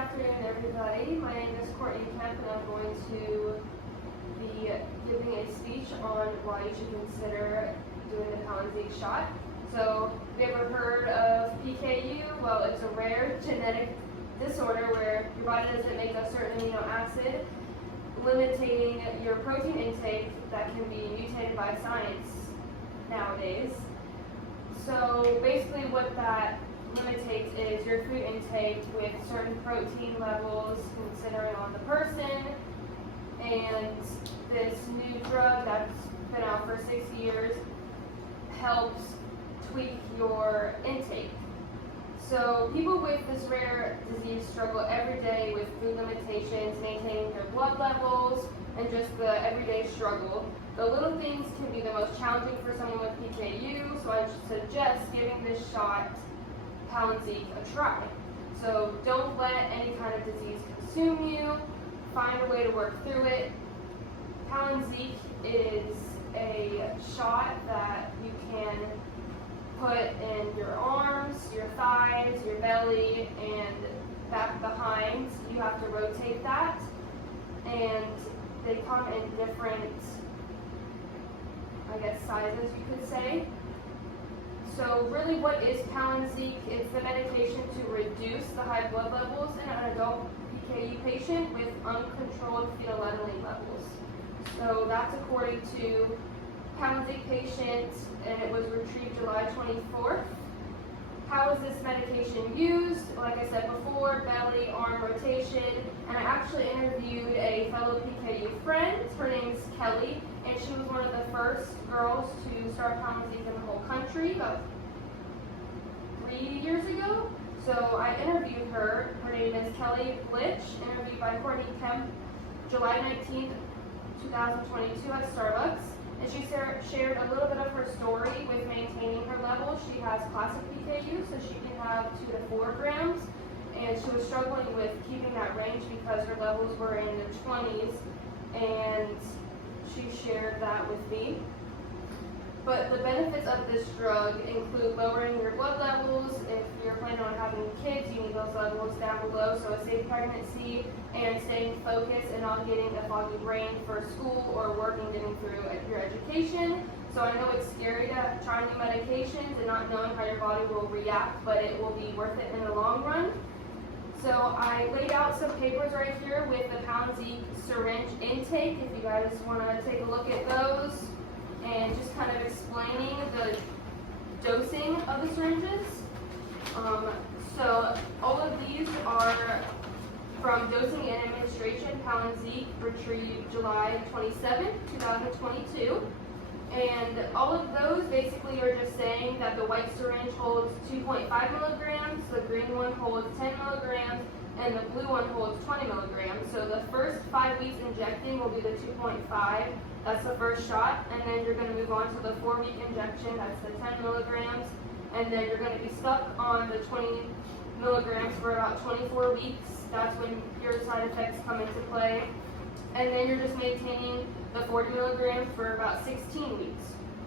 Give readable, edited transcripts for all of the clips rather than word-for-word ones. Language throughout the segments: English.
afternoon, everybody. My name is Courtney Kemp, and I'm going to be giving a speech on why you should consider doing the Palyniq shot. So, have you ever heard of PKU? Well, it's a rare genetic disorder where your body doesn't make a certain amino acid, limiting your protein intake that can be mutated by science nowadays. So, basically what that limitates is your food intake with certain protein levels considering on the person, and this new drug that's been out for 6 years helps tweak your intake. So people with this rare disease struggle every day with food limitations, maintaining their blood levels, and just the everyday struggle. The little things can be the most challenging for someone with PKU, so I suggest giving this shot Palyniq a try. So don't let any kind of disease consume you. Find a way to work through it. Palyniq is a shot that you can put in your arms, your thighs, your belly, and back behind. You have to rotate that, and they come in different, sizes, you could say. So really, what is Palyniq? It's the medication to reduce the high blood levels in an adult PKU patient with uncontrolled phenylalanine levels. So that's according to Palyniq patient, and it was retrieved July 24th. How is this medication used? Like I said before, belly, arm rotation, and I actually interviewed a fellow PKU friend. Her name's Kelly, and she was one of the first girls to start Palyniq in the whole country about 3 years ago. So I interviewed her. Her name is Kelly Blitch, interviewed by Courtney Kemp, July 19th, 2022 at Starbucks. And she shared a little bit of her story with maintaining her levels. She has classic PKU, so she can have 2 to 4 grams. And she was struggling with keeping that range because her levels were in the 20s. And she shared that with me. But the benefits of this drug include lowering your blood levels. If you're planning on having kids, you need those levels down below, so a safe pregnancy, and staying focused and not getting a foggy brain for school or work and getting through your education. So I know it's scary to try new medications and not knowing how your body will react, but it will be worth it in the long run. So I laid out some papers right here with the Palyniq syringe intake, if you guys want to take a look at those, and just kind of explaining the dosing of the syringes. So all of these are from dosing and administration, Palyniq, retrieved July 27, 2022. And all of those basically are just saying that the white syringe holds 2.5 milligrams, the green one holds 10 milligrams, and the blue one holds 20 milligrams. So the first 5 weeks injecting will be the 2.5. That's the first shot, and then you're going to move on to the 4-week injection, that's the 10 milligrams, and then you're going to be stuck on the 20 milligrams for about 24 weeks. That's when your side effects come into play. And then you're just maintaining the 40 milligrams for about 16 weeks.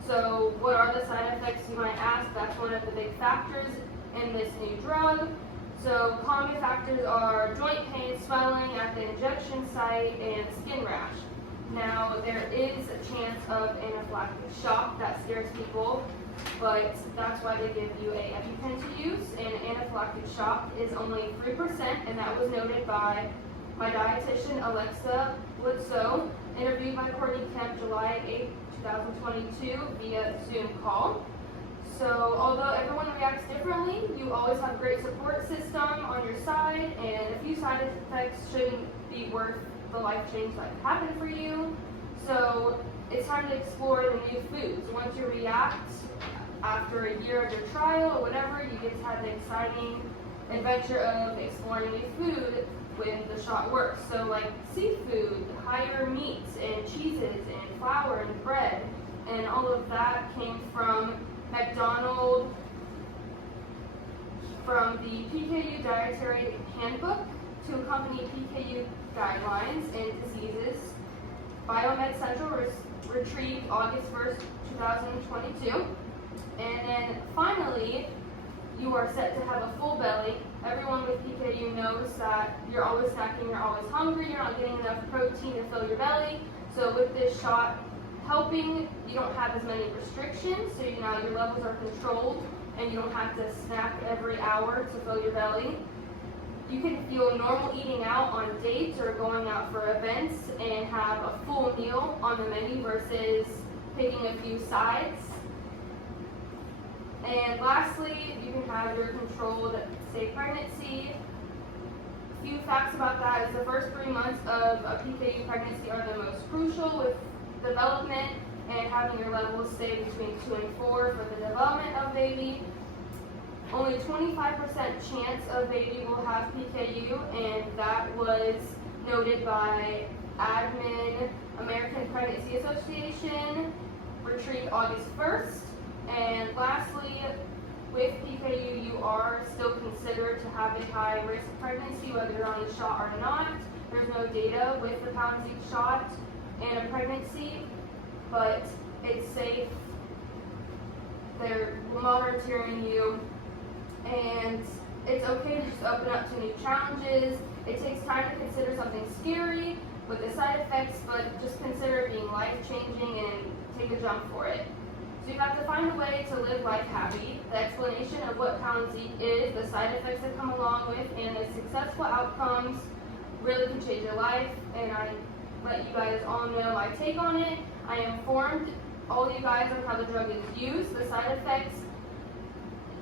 So what are the side effects, you might ask? That's one of the big factors in this new drug. So common factors are joint pain, swelling at the injection site, and skin rash. Now, there is a chance of anaphylactic shock that scares people, but that's why they give you an EpiPen to use, and anaphylactic shock is only 3%, and that was noted by my dietitian, Alexa Blitzo, interviewed by Courtney Kemp, July 8, 2022, via Zoom call. So, although everyone reacts differently, you always have a great support system on your side, and a few side effects shouldn't be worth the life change that could happen for you. So it's time to explore the new foods. Once you react after a year of your trial or whatever, you get to have the exciting adventure of exploring new food when the shot works. So like seafood, higher meats and cheeses and flour and bread, and all of that came from McDonald's, from the PKU Dietary Handbook to accompany PKU guidelines and diseases. Biomed Central retrieved August 1st, 2022. And then finally, you are set to have a full belly. Everyone with PKU knows knows that you're always snacking, you're always hungry, you're not getting enough protein to fill your belly. So with this shot helping, you don't have as many restrictions, so now your levels are controlled and you don't have to snack every hour to fill your belly. You can feel normal eating out on dates or going out for events and have a full meal on the menu versus picking a few sides. And lastly, you can have your controlled safe pregnancy. A few facts about that is the first 3 months of a PKU pregnancy are the most crucial with development and having your levels stay between 2 and 4 for the development of baby. Only 25% chance of baby will have PKU, and that was noted by Admin, American Pregnancy Association, retrieved August 1st. And lastly, with PKU, you are still considered to have a high-risk pregnancy, whether you're on the shot or not. There's no data with the Palyniq shot in a pregnancy, but it's safe. They're monitoring you, and it's okay to just open up to new challenges. It takes time to consider something scary with the side effects, but just consider it being life-changing and take a jump for it. So you have to find a way to live life happy. The explanation of what Palyniq is, the side effects that come along with, and the successful outcomes really can change your life. And I let you guys all know my take on it. I informed all you guys on how the drug is used, the side effects,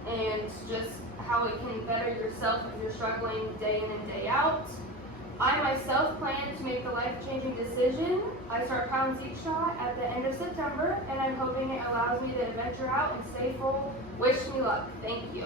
and just how it can better yourself if you're struggling day in and day out. I myself plan to make the life-changing decision. I start Palyniq shot at the end of September, and I'm hoping it allows me to venture out and stay full. Wish me luck. Thank you.